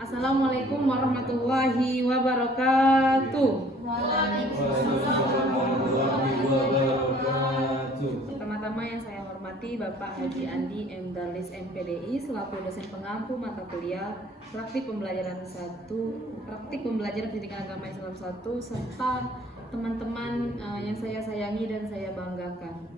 Assalamualaikum warahmatullahi wabarakatuh. Waalaikumsalam warahmatullahi wabarakatuh. Pertama-tama yang saya hormati Bapak Haji Andi M. Darlis MPDI selaku dosen pengampu mata kuliah praktik pembelajaran pendidikan agama Islam 1 serta teman-teman yang saya sayangi dan saya banggakan.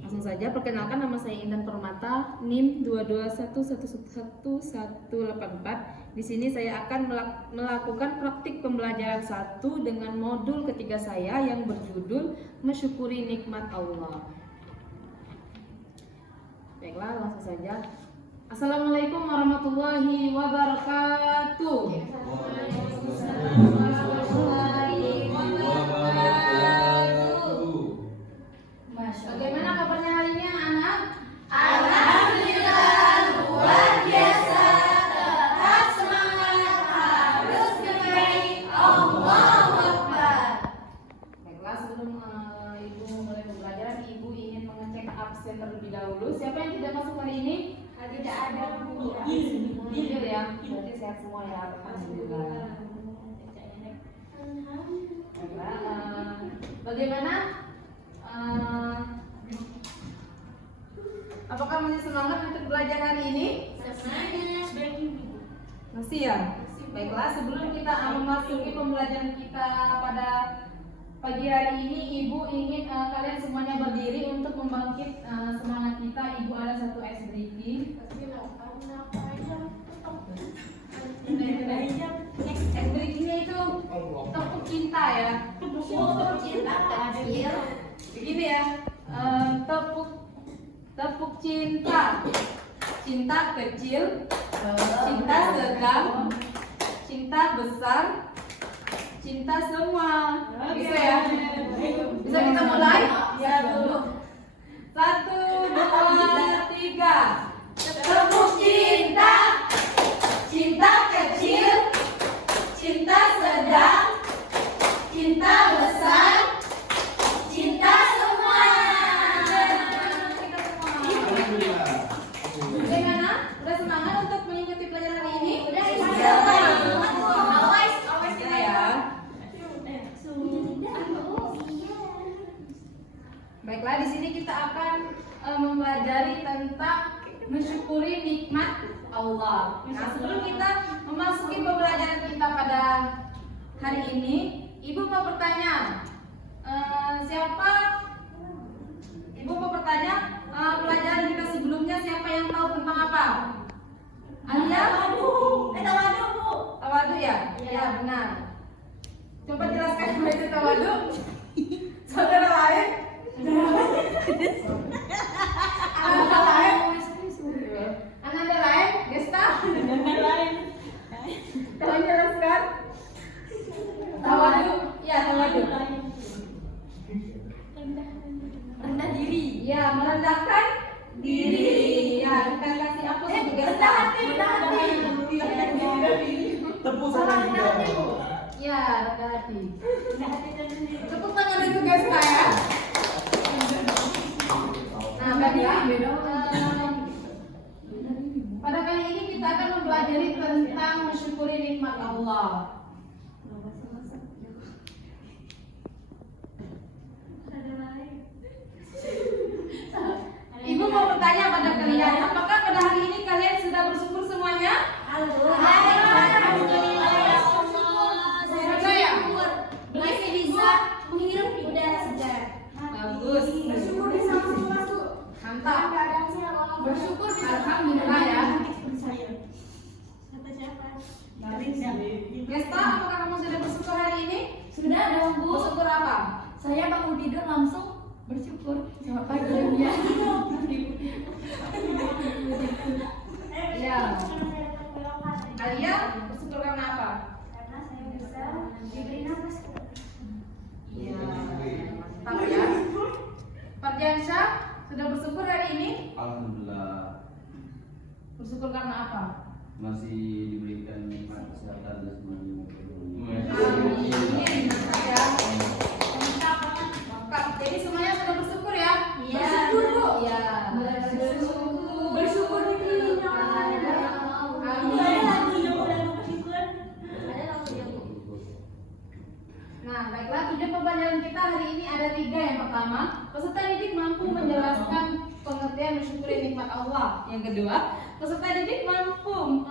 Langsung saja perkenalkan, nama saya Intan Permata, NIM 221111184. Di sini saya akan melakukan praktik pembelajaran 1 dengan modul ketiga saya yang berjudul Mensyukuri Nikmat Allah. Baiklah, langsung saja. Assalamualaikum warahmatullahi wabarakatuh. Bagaimana kabarnya hari ini anak? Alhamdulillah luar biasa. Tetap semangat, harus kembali. Allahu Akbar. Baiklah, sebelum Ibu mulai pembelajaran, Ibu ingin mengecek absen terlebih dahulu. Siapa yang tidak masuk hari ini? Tidak ada Bu. Tidak ya? Berarti sehat semua ya. Alhamdulillah. Baiklah, bagaimana? Apakah masih semangat untuk belajar hari ini? Semangat. Masih ya? Baiklah, sebelum kita memasuki pembelajaran kita pada pagi hari ini, Ibu ingin kalian semuanya berdiri untuk membangkit semangat kita. Ibu ada satu ice breaking. Ice breakingnya itu tepuk cinta ya. Tepuk cinta kecil. Begini ya, tepuk cinta, cinta kecil, cinta sedang, cinta besar, cinta semua. Bisa ya? Bisa kita mulai? Ya dulu. 1, 2, 3. Tepuk cinta, cinta kecil, cinta sedang, cinta besar, cinta semua. Bagaimana? Udah semangat untuk mengikuti pelajaran hari ini? Udah awas Kita ya. Baiklah, di sini kita akan mempelajari tentang mensyukuri nikmat Allah. Nah, sebelum kita memasuki pembelajaran kita pada hari ini, Ibu mau bertanya, Ibu mau bertanya, pelajaran kita sebelumnya siapa yang tahu tentang apa? Alia? Tawadu Bu. Tawadu ya? Ya, benar. Coba jelaskan apa itu tawadu. Saudara lain? Ananda lain? Ananda lain? Gesta? Tolong jelaskan. Tawadu? Ya, tawadu. Rendah diri. Ya, merendahkan diri. Ya, kita kasih apa sih gesta? Rendah hati. Tepuk tangan juga. Ya, rendah hati. Tepuk tangan itu gesta ya. Nah, pada kali ini kita akan mempelajari tentang mensyukuri nikmat Allah. Ibu mau bertanya pada kalian, apakah pada hari ini kalian sudah bersyukur semuanya? Alhamdulillah ya Allah. Sudah ya? Masih bisa menghirup udara segar. Bagus. Bersyukur bisa langsung masuk. Mantap. Bersyukur bisa. Alhamdulillah ya. Kata siapa? Gesta, apakah kamu sudah bersyukur hari ini? Sudah dong Bu. Bersyukur apa? Saya bangun tidur langsung bersyukur. Selamat pagi ya. Iya. Kalian bersyukur karena apa? Karena saya bisa diberi nafas. Iya. Mantap ya. Fardiansyah sudah bersyukur hari ini? Alhamdulillah Bersyukur karena apa? masih diberikan nikmat kesehatan dan semuanya. Amin. Ya. Mantap. Jadi semuanya sudah bersyukur ya? Iya. Bersyukur Bu. Iya. Bersyukur diberinya Allah. Amin. kedua, peserta didik mampu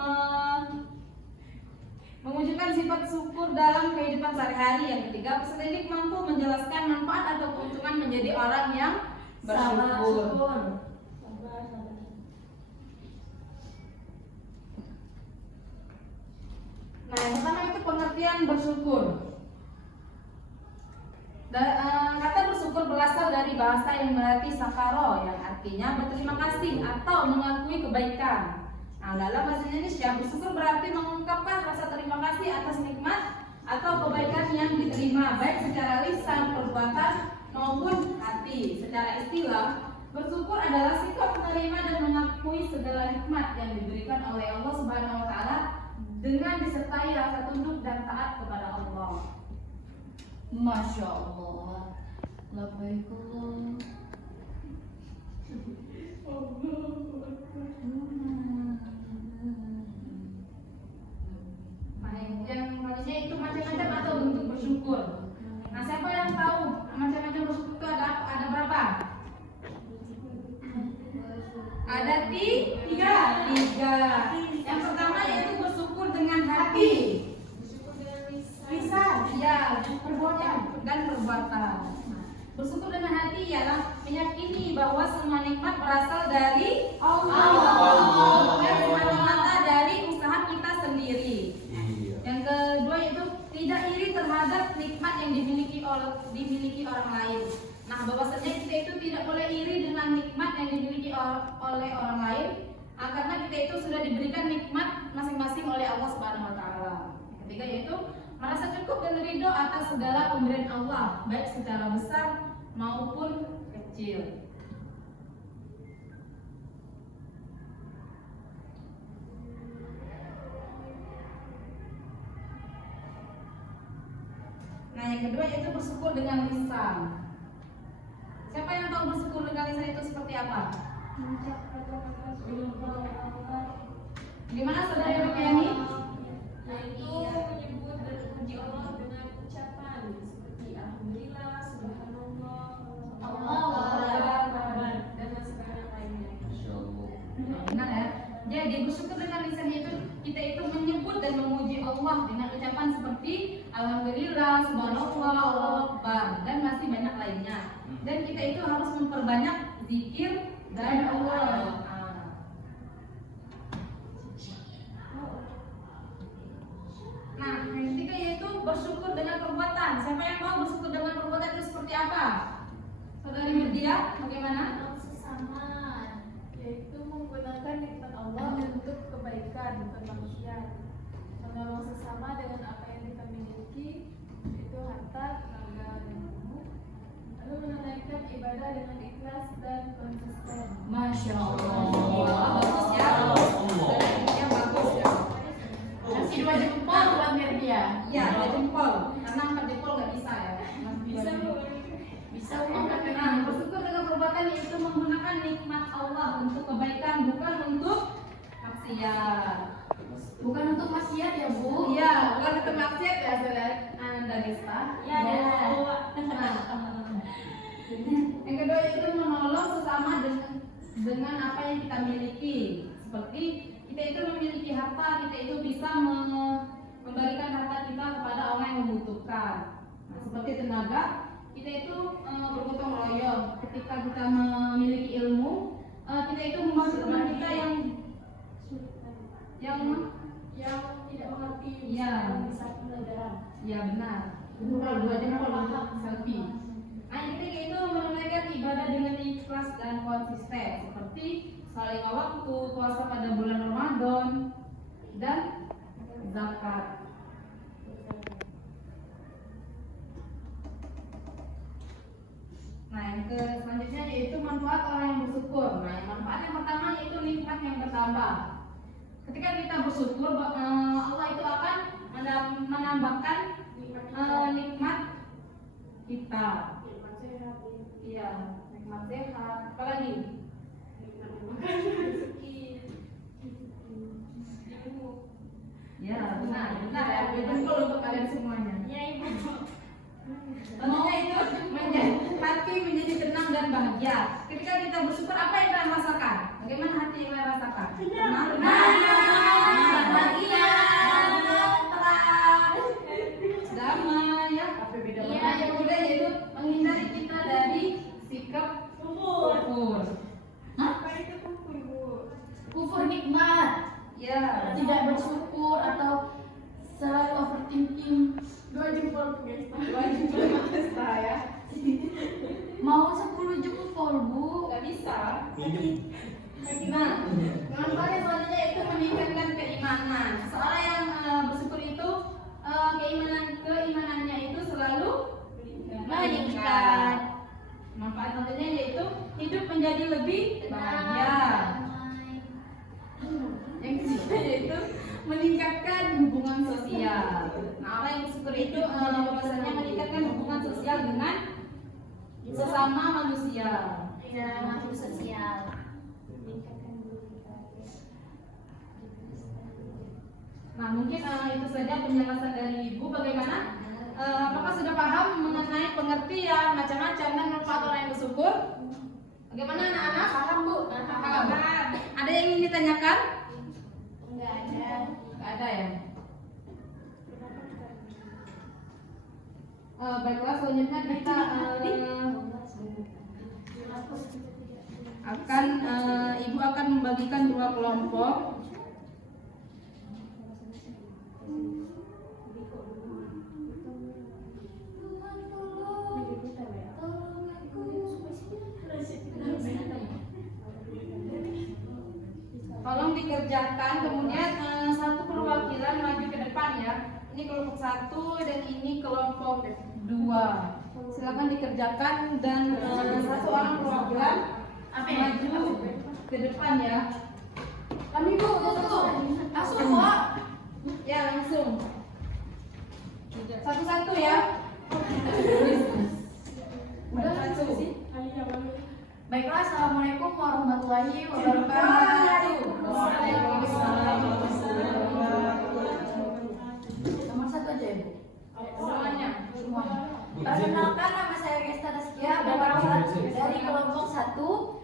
mewujudkan sifat syukur dalam kehidupan sehari-hari. Yang ketiga, peserta didik mampu menjelaskan manfaat atau keuntungan menjadi orang yang bersyukur. Nah, yang pertama itu pengertian bersyukur. Kata bersyukur berasal dari bahasa yang berarti sakaro, yang artinya berterima kasih atau mengakui kebaikan. Nah, dalam bahasa Indonesia, bersyukur berarti mengungkapkan rasa terima kasih atas nikmat atau kebaikan yang diterima, baik secara lisan, perbuatan, maupun hati. Secara istilah, bersyukur adalah sikap menerima dan mengakui segala nikmat yang diberikan oleh Allah Subhanahu wa taala dengan disertai rasa tunduk dan taat kepada Allah. Masya Allah. Labbaik Nah, yang maksudnya itu macam-macam atau bentuk bersyukur. Nah, siapa yang tahu macam-macam bersyukur itu ada berapa? Ada tiga. Yang pertama yaitu bersyukur dengan hati. Lisan, ya, perbuatan dan perbuatan. Bersyukur dengan hati ialah meyakini bahwa semua nikmat berasal dari Allah dan semata-mata dari usaha kita sendiri. Yang kedua yaitu tidak iri terhadap nikmat yang dimiliki orang lain. Nah, bahwasanya kita itu tidak boleh iri dengan nikmat yang dimiliki oleh orang lain, karena kita itu sudah diberikan nikmat masing-masing oleh Allah Subhanahu wa taala. Ketiga yaitu merasa cukup dan ridho atas segala pemberian Allah, baik secara besar maupun kecil. Nah, yang kedua yaitu bersyukur dengan lisan. Siapa yang tahu bersyukur dengan lisan itu seperti apa? Gimana saudara Rupiani? Yaitu menyebut dan memuji Allah dengan ucapan seperti Alhamdulillah, Subhanallah, Allahu Akbar, dan segala lainnya. Masya Allah. Benar ya? Jadi bersyukur dengan lisan itu kita itu menyebut dan memuji Allah dengan ucapan seperti Alhamdulillah, Subhanallah, Allahu Akbar, dan masih banyak lainnya. Dan kita itu harus memperbanyak zikir dan Allah. Nah, yang ketiga yaitu bersyukur dengan perbuatan. Siapa yang mau bersyukur dengan perbuatan itu seperti apa? Saudari Media, bagaimana? Sesama, yaitu menggunakan nikmat Allah untuk kebaikan bukan manusia. Menolong sesama dengan apa yang kita miliki, itu harta, tenaga, dan ilmu. Lalu menunaikan ibadah dengan ikhlas dan konsisten. Masya Allah. Bagus ya. Ya bagus ya. Kasih 2 jempol buat Merdia. Ya, 2 jempol. Karena 4 jempol nggak bisa ya. Bisa Bu. Bisa Nah, bersyukur dengan perbuatan yaitu menggunakan nikmat Allah untuk kebaikan, bukan untuk maksiat. Bukan untuk maksiat ya Bu. Iya, bukan untuk maksiat ya, saudara Anda Gesta. Ya, Yang kedua yaitu menolong sesama dengan apa yang kita miliki. Seperti kita itu memiliki harta, kita itu bisa memberikan harta kita kepada orang yang membutuhkan. Nah, seperti tenaga, kita itu bergotong royong. Ketika kita memiliki ilmu, kita itu membantu teman kita yang tidak mengerti Iya. bisa pelajaran. ya benar. Kalau 2 jempol untuk selfie. Nah, yang ketiga itu menunaikan ibadah dengan ikhlas dan konsisten, seperti saling waktu, puasa pada bulan Ramadan, dan zakat. Nah, yang selanjutnya yaitu manfaat orang yang bersyukur. Nah, yang manfaat yang pertama yaitu nikmat yang bertambah. Ketika kita bersyukur, Allah itu akan menambahkan nikmat kita. Nikmat sehat, Iya, nikmat sehat. Apalagi? nikmat makan, rezeki, ilmu. Ya, benar ya. Jempol untuk kalian semuanya. Ya Ibu. Tentunya itu hati menjadi tenang dan bahagia. Ketika kita bersyukur, apa yang kita rasakan? Bagaimana hati yang rasakan? Tenang. Bahagia, tenang, damai ya. Tapi beda Iya, banget. Yang ketiga yaitu menghindari kita dari sikap kufur. Apa itu kufur, Bu? Kufur nikmat, Ya. tidak bersyukur atau selalu overthinking. 2 jempol guys. Wajib berpesta ya. Mau 10 jempol, Bu. Gak bisa. Nah, manfaat yang selanjutnya itu meningkatkan keimanan. Seorang yang bersyukur itu keimanannya itu selalu meningkat. Manfaat selanjutnya yaitu hidup menjadi lebih bahagia. Yang ketiga yaitu meningkatkan hubungan sosial. Nah, orang yang bersyukur itu bahwasanya meningkatkan hubungan sosial dengan sesama manusia. Dalam makhluk sosial. Nah, mungkin itu saja penjelasan dari Ibu. Bagaimana? Apakah sudah paham mengenai pengertian macam-macam dan manfaat orang yang bersyukur? Bagaimana anak-anak? Paham, Bu? Paham. Ada yang ingin ditanyakan? Enggak ada. Nggak ada ya? Baiklah, selanjutnya kita Ibu akan membagikan 2 kelompok. Tolong dikerjakan, kemudian satu perwakilan maju ke depan ya. Ini kelompok 1 dan ini kelompok 2. Silakan dikerjakan dan satu orang perwakilan maju ke depan ya. Kami Bu, Langsung, Pak. ya langsung. Satu-satu ya. Udah satu. Baiklah, assalamualaikum warahmatullahi wabarakatuh. Waalaikumsalam. Nomor 1 aja ya, Bu. Semuanya. Semuanya. Perkenalkan, nama saya Gesta Taskia, berasal dari kelompok 1.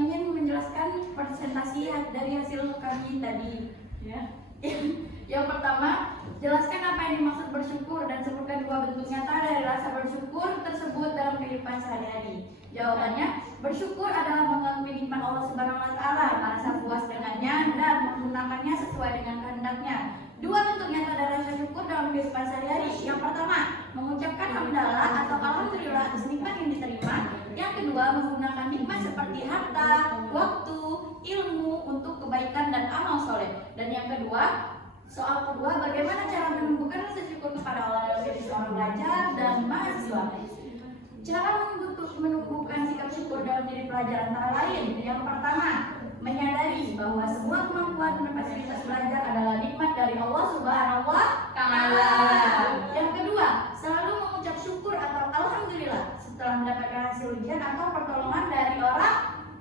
Ingin menjelaskan presentasi dari hasil kami tadi. Ya. Yang pertama, jelaskan apa yang dimaksud bersyukur dan sebutkan 2 bentuk nyata dari rasa bersyukur tersebut dalam kehidupan sehari-hari. Jawabannya, bersyukur adalah mengakui nikmat Allah Subhanahu wa taala, merasa puas dengannya dan menggunakannya sesuai dengan kehendaknya. 2 bentuk nyata dari rasa syukur dalam kehidupan sehari-hari. Yang pertama, mengucapkan hamdalah atau alhamdulillah atas nikmat yang diterima. Yang kedua, menggunakan nikmat seperti harta, waktu, ilmu untuk kebaikan dan amal soleh. Dan yang kedua, soal kedua, bagaimana cara menumbuhkan rasa syukur kepada Allah dalam diri seorang pelajar dan mahasiswa. Cara menumbuhkan sikap syukur dalam diri pelajar antara lain. Yang pertama, menyadari bahwa semua kemampuan dan fasilitas belajar adalah nikmat dari Allah Subhanahu wa taala. Yang kedua, selalu mengucap syukur atau alhamdulillah setelah mendapatkan hasil ujian atau pertolongan dari orang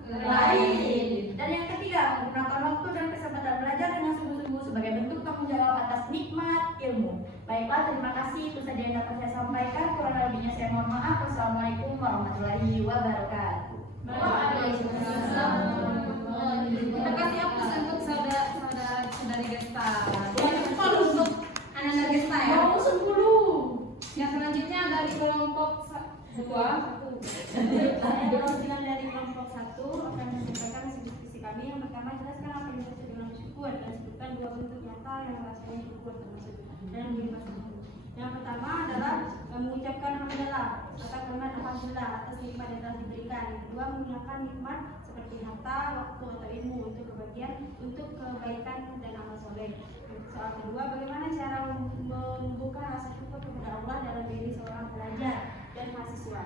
lain. Dan yang ketiga, menggunakan waktu dan kesempatan belajar dengan sungguh-sungguh sebagai bentuk tanggung jawab atas nikmat ilmu. Baiklah, terima kasih. Itu saja yang dapat saya sampaikan. Kurang lebihnya saya mohon maaf. Wassalamualaikum warahmatullahi wabarakatuh. Waalaikumsalam. Terima kasih Apus untuk saudari Gesta. Jempol untuk anak-anak Gesta ya. Mau 10. Yang selanjutnya dari kelompok 2. Saya perwakilan dari kelompok 1 akan menyampaikan hasil diskusi kami. Yang pertama, jelaskan apa yang dimaksud dengan syukur dan sebutkan 2 bentuk nyata yang rasanya syukur termasuk dalam kehidupan sehari-hari. Yang pertama adalah mengucapkan hamdalah atau kalimat alhamdulillah atas nikmat yang telah diberikan. Yang kedua, menggunakan nikmat seperti harta, waktu atau ilmu untuk kebaikan dan amal soleh. Soal kedua, bagaimana cara membuka rasa syukur kepada Allah dalam diri seorang pelajar dan mahasiswa.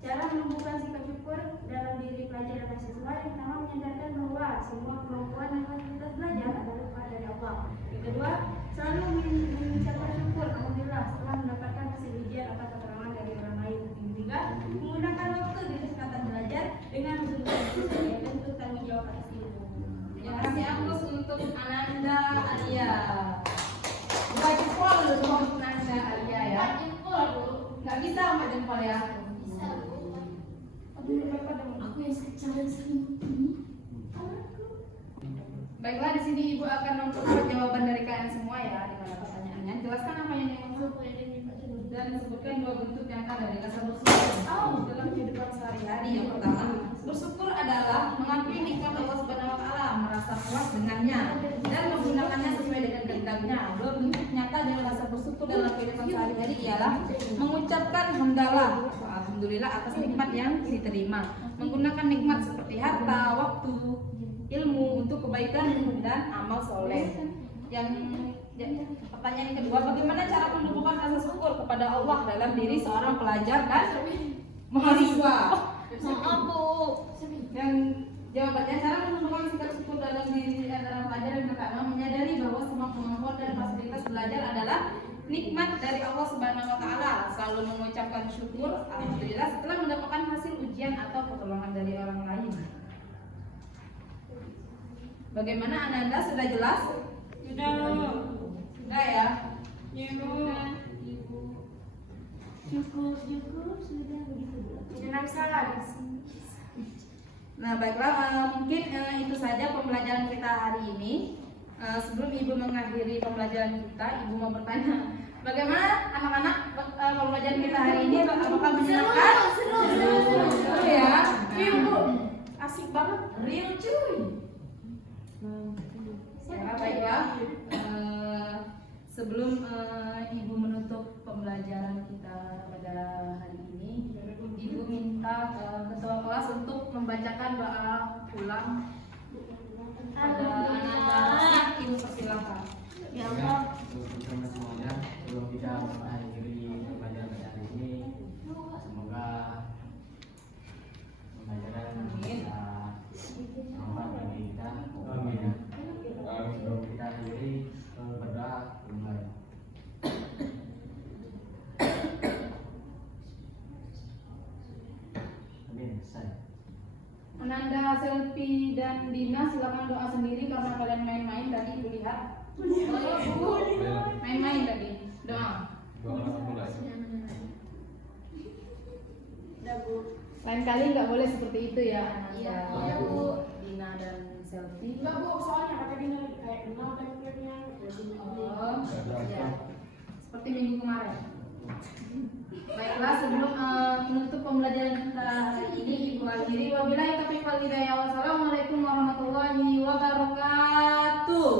Cara menumbuhkan sikap syukur dalam diri pelajar dan mahasiswa, yang pertama menyadarkan bahwa semua kemampuan dan fasilitas belajar adalah nikmat dari Allah. Yang kedua, selalu mengucapkan syukur alhamdulillah setelah mendapatkan hasil ujian atau keterangan dari orang lain. Yang ketiga, menggunakan waktu di kesempatan belajar dengan sungguh-sungguh sebagai bentuk tanggung jawab atas ilmu. Terima kasih Apus untuk Ananda Alia. Bukan jempol untuk Ananda Alia ya. Nggak bisa sama jempol ya. Bisa, Bu. Aku yang sekecil dan selimut ini. Baiklah, di sini Ibu akan memperoleh jawaban dari kalian semua ya di mana pertanyaannya. Jelaskan apa yang dimaksud dan sebutkan dua bentuk nyata dari rasa bersyukur dalam kehidupan sehari-hari. Yang pertama, bersyukur adalah mengakui nikmat Allah Subhanahu wa taala, merasa puas dengannya dan menggunakannya sesuai dengan kehendaknya. Dua bentuk nyata dari rasa bersyukur dalam kehidupan sehari-hari ialah mengucapkan hamdalah, alhamdulillah atas nikmat yang diterima, menggunakan nikmat seperti harta, waktu, ilmu untuk kebaikan dan amal soleh. Pertanyaan yang kedua, bagaimana cara menumbuhkan rasa syukur kepada Allah dalam diri seorang pelajar dan mahasiswa? Maaf Bu. Dan jawabannya, cara menumbuhkan sikap syukur dalam diri antara pelajar yang pertama, menyadari bahwa semua kemampuan dan fasilitas belajar adalah nikmat dari Allah Subhanahu wa taala, selalu mengucapkan syukur alhamdulillah setelah mendapatkan hasil ujian atau pertolongan dari orang lain. Bagaimana Ananda, sudah jelas? Sudah ya? Cukup sudah begitu. Jangan salah. Nah baiklah, mungkin itu saja pembelajaran kita hari ini. Sebelum Ibu mengakhiri pembelajaran kita, Ibu mau bertanya, bagaimana anak-anak pembelajaran kita hari ini? Apakah menyenangkan? Seru ya? Ibu, asik banget. Real cuy. Ya baiklah, sebelum Ibu menutup pembelajaran kita pada hari ini, Ibu minta ketua kelas untuk membacakan doa ulang pada anak-anak. Ibu persilakan. Ya Allah. Untuk teman semuanya, sebelum kita mengakhiri pembelajaran hari ini, semoga pembelajaran bisa bermanfaat bagi kita. Amin. Sebelum kita akhiri, berdoa mulai. Amin. Selesai. Ananda, Selfie dan Dina silakan doa sendiri karena kalian main-main tadi Ibu lihat. Main-main tadi. Doa. Lain kali nggak boleh seperti itu ya Ananda. Iya, Bu. Dina dan Selfie. Enggak Bu, soalnya kata Dina kayak kenal template-nya. Oh, ya. Seperti minggu kemarin. Baiklah, sebelum menutup pembelajaran kita hari ini, Ibu akhiri. Wabillahi taufiq wal hidayah. Wassalamualaikum warahmatullahi wabarakatuh.